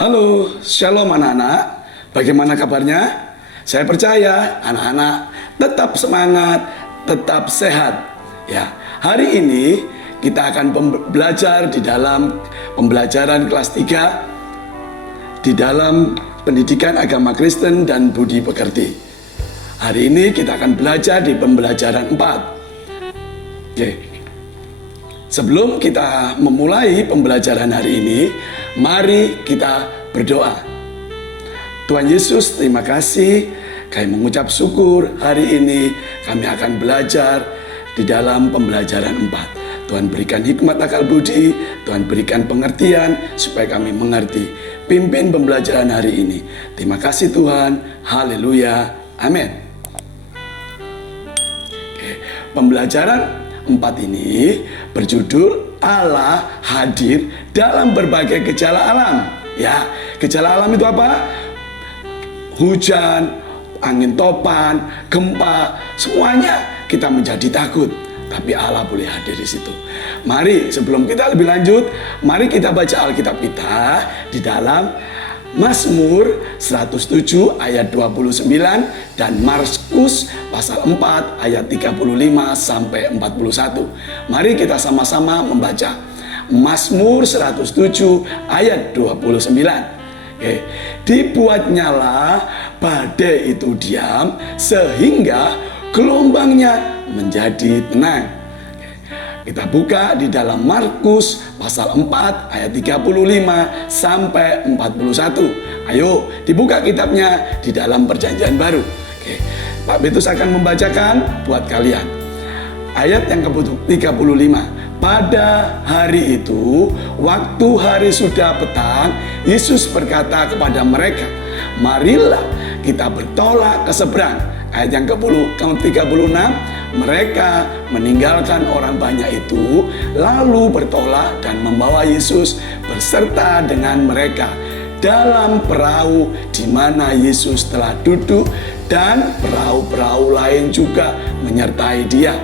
Halo, shalom anak-anak. Bagaimana kabarnya? Saya percaya anak-anak tetap semangat, tetap sehat. Ya, hari ini kita akan belajar di dalam pembelajaran kelas 3 di dalam pendidikan agama Kristen dan budi pekerti. Hari ini kita akan belajar di pembelajaran 4. Oke. Sebelum kita memulai pembelajaran hari ini, mari kita berdoa. Tuhan Yesus, terima kasih. Kami mengucap syukur hari ini kami akan belajar di dalam pembelajaran 4. Tuhan berikan hikmat akal budi, Tuhan berikan pengertian supaya kami mengerti. Pimpin pembelajaran hari ini. Terima kasih Tuhan. Haleluya. Amin. Oke, pembelajaran 4 ini berjudul Allah hadir dalam berbagai gejala alam. Ya, gejala alam itu apa? Hujan, angin topan, gempa, semuanya kita menjadi takut. Tapi Allah boleh hadir di situ. Mari sebelum kita lebih lanjut, mari kita baca Alkitab kita di dalam Mazmur 107 ayat 29 dan Markus pasal 4 ayat 35 sampai 41. Mari kita sama-sama membaca Mazmur 107 ayat 29. Oke. Dibuatnyalah badai itu diam sehingga gelombangnya menjadi tenang. Kita buka di dalam Markus pasal 4 ayat 35 sampai 41. Ayo dibuka kitabnya di dalam Perjanjian Baru. Oke. Pak Betus akan membacakan buat kalian. Ayat yang ke-35. Pada hari itu, waktu hari sudah petang, Yesus berkata kepada mereka, marilah kita bertolak ke seberang. Ayat yang ke-36, mereka meninggalkan orang banyak itu, lalu bertolak dan membawa Yesus beserta dengan mereka dalam perahu di mana Yesus telah duduk, dan perahu-perahu lain juga menyertai dia.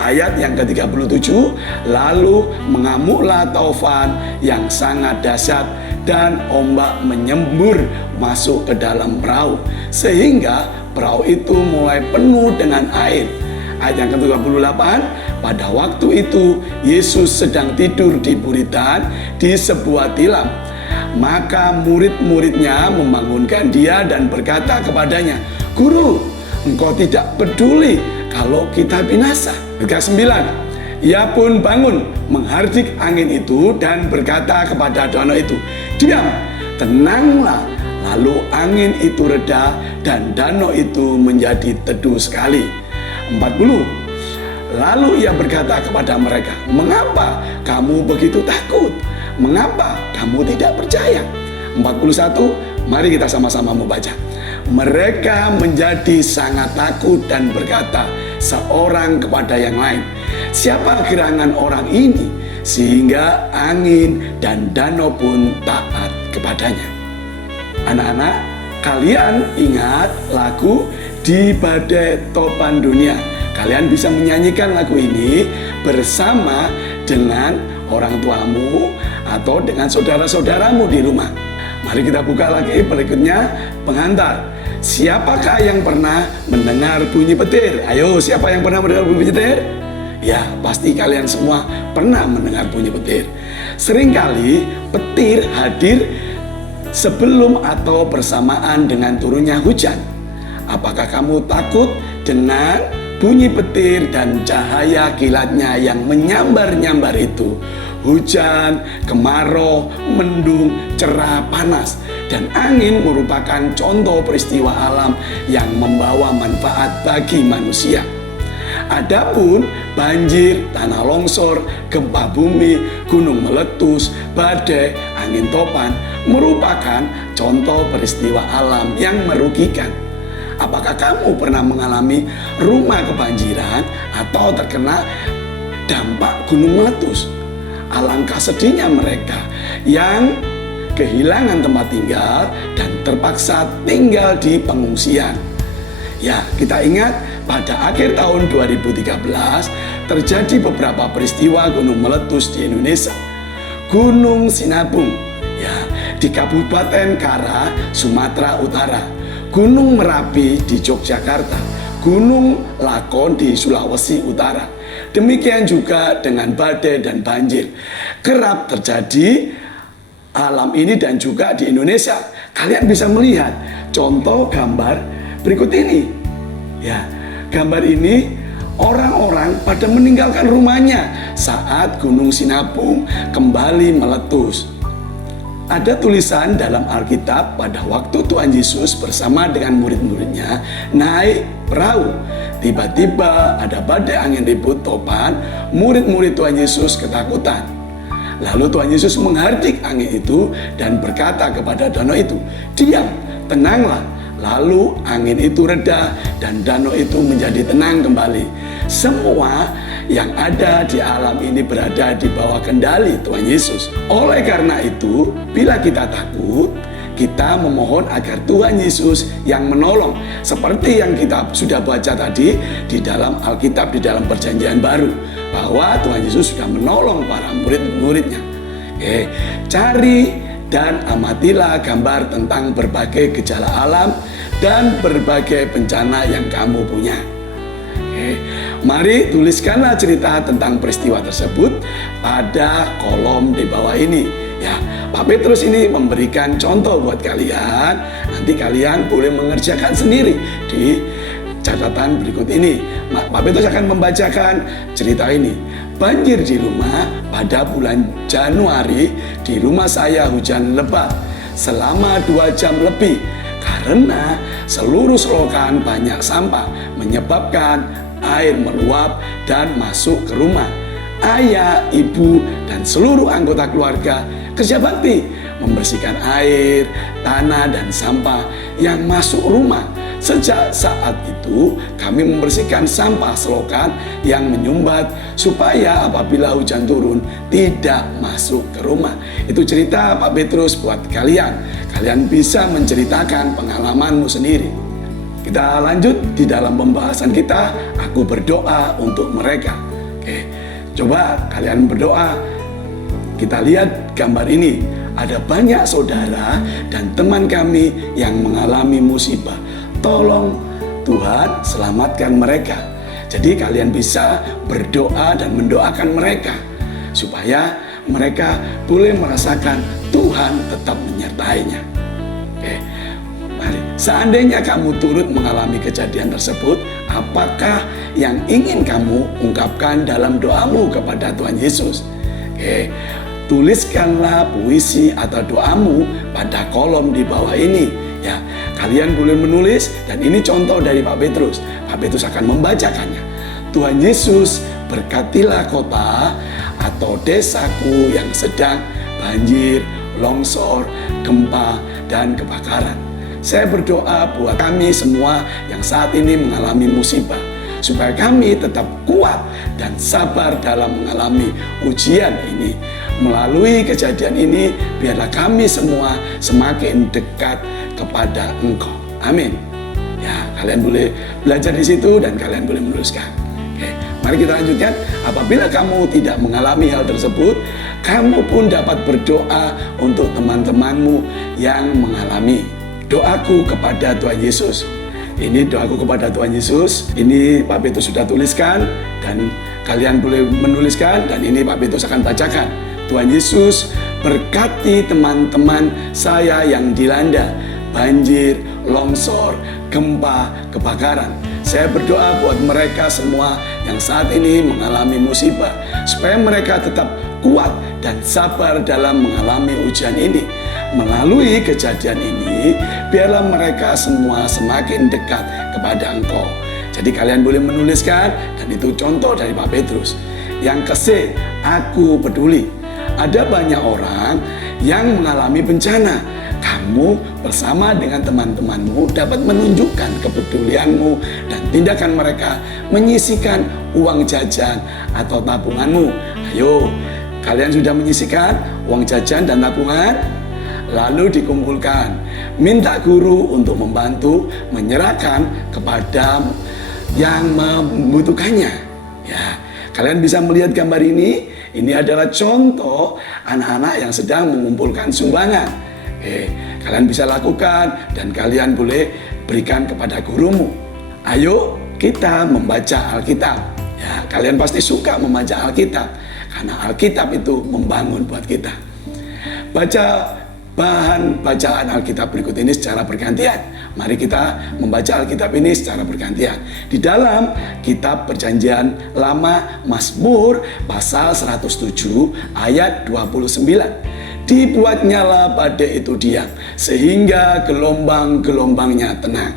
Ayat yang ke-37, lalu mengamuklah taufan yang sangat dahsyat dan ombak menyembur masuk ke dalam perahu sehingga perahu itu mulai penuh dengan air. Ayat yang ke-38, pada waktu itu Yesus sedang tidur di buritan di sebuah tilam. Maka murid-muridnya membangunkan dia dan berkata kepadanya, Guru, engkau tidak peduli kalau kita binasa. Ayat 9, ia pun bangun menghardik angin itu dan berkata kepada danau itu, diam, tenanglah. Lalu angin itu reda dan danau itu menjadi teduh sekali. 40, lalu ia berkata kepada mereka, mengapa kamu begitu takut? Mengapa kamu tidak percaya? 41, mari kita sama-sama membaca. Mereka menjadi sangat takut dan berkata seorang kepada yang lain, siapa gerangan orang ini sehingga angin dan danau pun taat kepadanya? Anak-anak, kalian ingat lagu Di Badai Topan Dunia? Kalian bisa menyanyikan lagu ini bersama dengan orang tuamu atau dengan saudara-saudaramu di rumah. Mari kita buka lagi berikutnya, pengantar. Siapakah yang pernah mendengar bunyi petir? Ayo, siapa yang pernah mendengar bunyi petir? Ya, pasti kalian semua pernah mendengar bunyi petir. Seringkali petir hadir sebelum atau bersamaan dengan turunnya hujan. Apakah kamu takut dengan bunyi petir dan cahaya kilatnya yang menyambar-nyambar itu? Hujan, kemarau, mendung, cerah, panas, dan angin merupakan contoh peristiwa alam yang membawa manfaat bagi manusia. Adapun banjir, tanah longsor, gempa bumi, gunung meletus, badai, angin topan merupakan contoh peristiwa alam yang merugikan. Apakah kamu pernah mengalami rumah kebanjiran atau terkena dampak gunung meletus? Alangkah sedihnya mereka yang kehilangan tempat tinggal dan terpaksa tinggal di pengungsian. Ya, kita ingat pada akhir tahun 2013 terjadi beberapa peristiwa gunung meletus di Indonesia. Gunung Sinabung, ya, di Kabupaten Kara, Sumatera Utara, Gunung Merapi di Yogyakarta, Gunung Lakon di Sulawesi Utara. Demikian juga dengan badai dan banjir. Kerap terjadi alam ini dan juga di Indonesia. Kalian bisa melihat contoh gambar berikut ini. Ya, gambar ini orang-orang pada meninggalkan rumahnya saat Gunung Sinabung kembali meletus. Ada tulisan dalam Alkitab pada waktu Tuhan Yesus bersama dengan murid-muridnya naik perahu. Tiba-tiba ada badai angin ribut topan, murid-murid Tuhan Yesus ketakutan. Lalu Tuhan Yesus menghardik angin itu dan berkata kepada danau itu, "Diam, tenanglah." Lalu angin itu reda dan danau itu menjadi tenang kembali. Semua yang ada di alam ini berada di bawah kendali Tuhan Yesus. Oleh karena itu, bila kita takut, kita memohon agar Tuhan Yesus yang menolong. Seperti yang kita sudah baca tadi di dalam Alkitab, di dalam Perjanjian Baru, bahwa Tuhan Yesus sudah menolong para murid-muridnya. Cari dan amatilah gambar tentang berbagai gejala alam dan berbagai bencana yang kamu punya. Mari tuliskanlah cerita tentang peristiwa tersebut pada kolom di bawah ini. Ya, Pak Petrus ini memberikan contoh buat kalian. Nanti kalian boleh mengerjakan sendiri di catatan berikut ini. Pak Petrus akan membacakan cerita ini. Banjir di rumah pada bulan Januari, di rumah saya hujan lebat selama 2 jam lebih karena seluruh selokan banyak sampah menyebabkan air meluap dan masuk ke rumah. Ayah, ibu, dan seluruh anggota keluarga kerja bakti membersihkan air, tanah, dan sampah yang masuk rumah. Sejak saat itu kami membersihkan sampah selokan yang menyumbat supaya apabila hujan turun tidak masuk ke rumah. Itu cerita Pak Petrus buat kalian. Kalian bisa menceritakan pengalamanmu sendiri. Kita lanjut di dalam pembahasan kita. Aku berdoa untuk mereka. Coba kalian berdoa. Kita lihat gambar ini. Ada banyak saudara dan teman kami yang mengalami musibah. Tolong Tuhan selamatkan mereka. Jadi kalian bisa berdoa dan mendoakan mereka supaya mereka boleh merasakan Tuhan tetap menyertainya. Mari, seandainya kamu turut mengalami kejadian tersebut, apakah yang ingin kamu ungkapkan dalam doamu kepada Tuhan Yesus? Tuliskanlah puisi atau doamu pada kolom di bawah ini. Ya, kalian boleh menulis dan ini contoh dari Pak Petrus. Pak Petrus akan membacakannya. Tuhan Yesus, berkatilah kota atau desaku yang sedang banjir, longsor, gempa, dan kebakaran. Saya berdoa buat kami semua yang saat ini mengalami musibah, supaya kami tetap kuat dan sabar dalam mengalami ujian ini. Melalui kejadian ini, biarlah kami semua semakin dekat kepada Engkau. Amin. Ya, kalian boleh belajar di situ dan kalian boleh menuliskan. Mari kita lanjutkan. Apabila kamu tidak mengalami hal tersebut, kamu pun dapat berdoa untuk teman-temanmu yang mengalami. Doaku kepada Tuhan Yesus. Ini doaku kepada Tuhan Yesus. Ini Pak Petrus sudah tuliskan dan kalian boleh menuliskan dan ini Pak Petrus akan bacakan. Tuhan Yesus, berkati teman-teman saya yang dilanda banjir, longsor, gempa, kebakaran. Saya berdoa buat mereka semua yang saat ini mengalami musibah, supaya mereka tetap kuat dan sabar dalam mengalami ujian ini. Melalui kejadian ini, biarlah mereka semua semakin dekat kepada Engkau. Jadi kalian boleh menuliskan dan itu contoh dari Pak Petrus. Yang ke-C, aku peduli. Ada banyak orang yang mengalami bencana. Kamu bersama dengan teman-temanmu dapat menunjukkan kepedulianmu dan tindakan mereka menyisihkan uang jajan atau tabunganmu. Ayo, kalian sudah menyisihkan uang jajan dan tabungan? Lalu dikumpulkan. Minta guru untuk membantu menyerahkan kepada yang membutuhkannya. Ya, kalian bisa melihat gambar ini. Ini adalah contoh anak-anak yang sedang mengumpulkan sumbangan. Kalian bisa lakukan dan kalian boleh berikan kepada gurumu. Ayo kita membaca Alkitab. Ya, kalian pasti suka membaca Alkitab karena Alkitab itu membangun buat kita. Baca bahan bacaan Alkitab berikut ini secara bergantian. Mari kita membaca Alkitab ini secara bergantian. Di dalam kitab Perjanjian Lama Mazmur pasal 107 ayat 29. Dibuatnyalah badai itu diam, sehingga gelombang-gelombangnya tenang.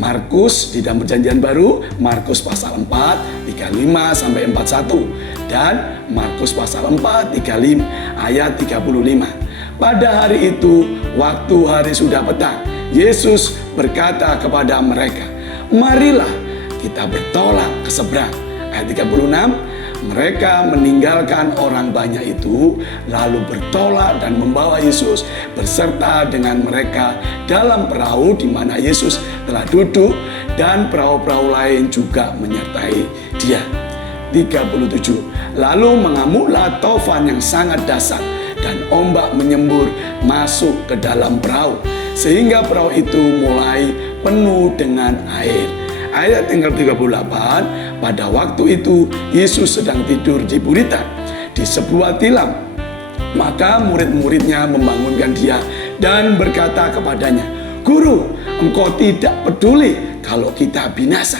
Markus di dalam Perjanjian Baru, Markus pasal 4, 35 sampai 41 dan Markus pasal 4, 35 ayat 35. Pada hari itu, waktu hari sudah petang, Yesus berkata kepada mereka, "Marilah kita bertolak ke seberang." Ayat 36, mereka meninggalkan orang banyak itu, lalu bertolak dan membawa Yesus berserta dengan mereka dalam perahu di mana Yesus telah duduk, dan perahu-perahu lain juga menyertai dia. 37, lalu mengamuklah taufan yang sangat dahsyat, dan ombak menyembur masuk ke dalam perahu, sehingga perahu itu mulai penuh dengan air. Ayat tinggal 38, pada waktu itu Yesus sedang tidur di buritan di sebuah tilam. Maka murid-muridnya membangunkan dia dan berkata kepadanya, "Guru, engkau tidak peduli kalau kita binasa."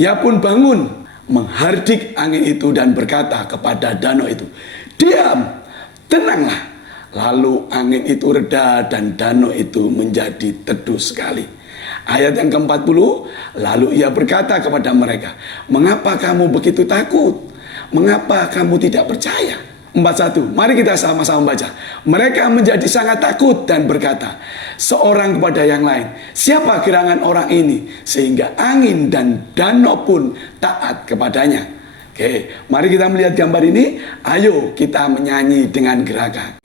Ia pun bangun, menghardik angin itu dan berkata kepada danau itu, "Diam, tenanglah." Lalu angin itu reda dan danau itu menjadi teduh sekali. Ayat yang ke-40, lalu ia berkata kepada mereka, "Mengapa kamu begitu takut? Mengapa kamu tidak percaya?" 41, mari kita sama-sama baca. Mereka menjadi sangat takut dan berkata seorang kepada yang lain, "Siapa gerangan orang ini sehingga angin dan danau pun taat kepadanya?" Oke, mari kita melihat gambar ini. Ayo kita menyanyi dengan gerakan.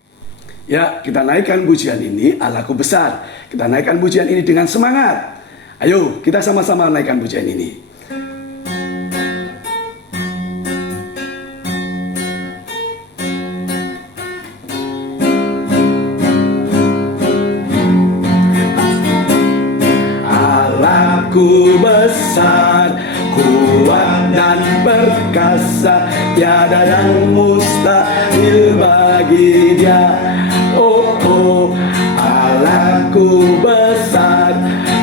Ya, kita naikkan pujian ini, Allahku besar. Kita naikkan pujian ini dengan semangat. Ayo, kita sama-sama naikkan pujian ini. Allahku besar, kuat dan perkasa, tiada yang mustahil bagi Dia. Oh, oh, Allahku besar,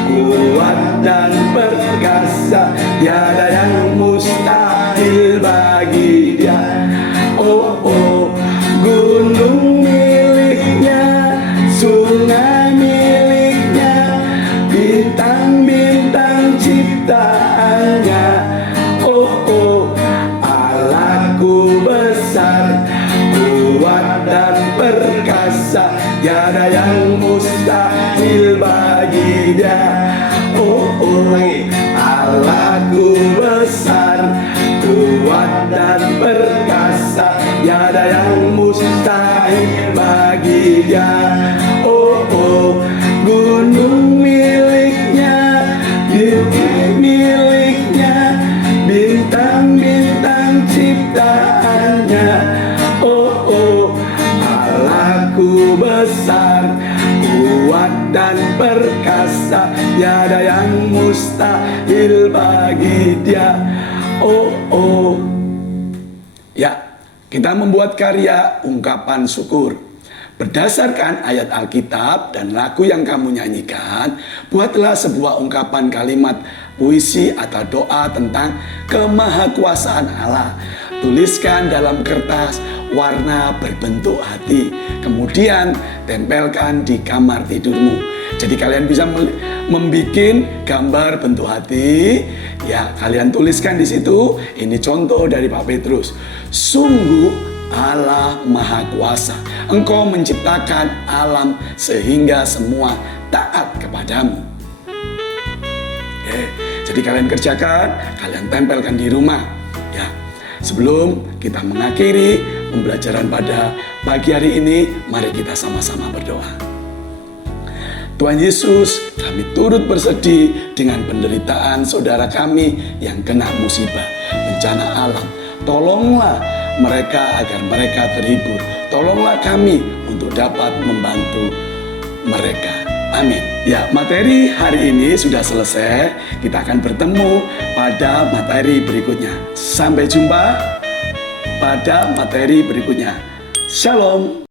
kuat dan perkasa, tiada yang mustahil bagi Dia. Oh, oh, gunung miliknya, sungai miliknya, bintang-bintang ciptaannya. Oh, oh, Allahku besar, kuat dan perkasa, tiada yang mustahil bagi Dia. Oh, oh, Allahku besar, kuat dan perkasa, tiada yang mustahil bagi Dia. Oh, oh, gunung miliknya, bukit miliknya, bintang-bintang ciptaannya. Oh, oh, Allahku besar, kuat dan perkasa, tiada yang mustahil bagi Dia. Oh, oh. Ya, kita membuat karya ungkapan syukur. Berdasarkan ayat Alkitab dan lagu yang kamu nyanyikan, buatlah sebuah ungkapan kalimat puisi atau doa tentang kemahakuasaan Allah. Tuliskan dalam kertas warna berbentuk hati, kemudian tempelkan di kamar tidurmu. Jadi kalian bisa membuat gambar bentuk hati, ya kalian tuliskan di situ. Ini contoh dari Pak Petrus. Sungguh Allah Maha Kuasa, Engkau menciptakan alam sehingga semua taat kepadamu. Oke, jadi kalian kerjakan, kalian tempelkan di rumah. Ya, sebelum kita mengakhiri pembelajaran pada pagi hari ini, mari kita sama-sama berdoa. Tuhan Yesus, kami turut bersedih dengan penderitaan saudara kami yang kena musibah, bencana alam. Tolonglah mereka agar mereka terhibur. tolonglah kami untuk dapat membantu mereka. Amin. Ya, materi hari ini sudah selesai. Kita akan bertemu pada materi berikutnya. Sampai jumpa pada materi berikutnya. Shalom.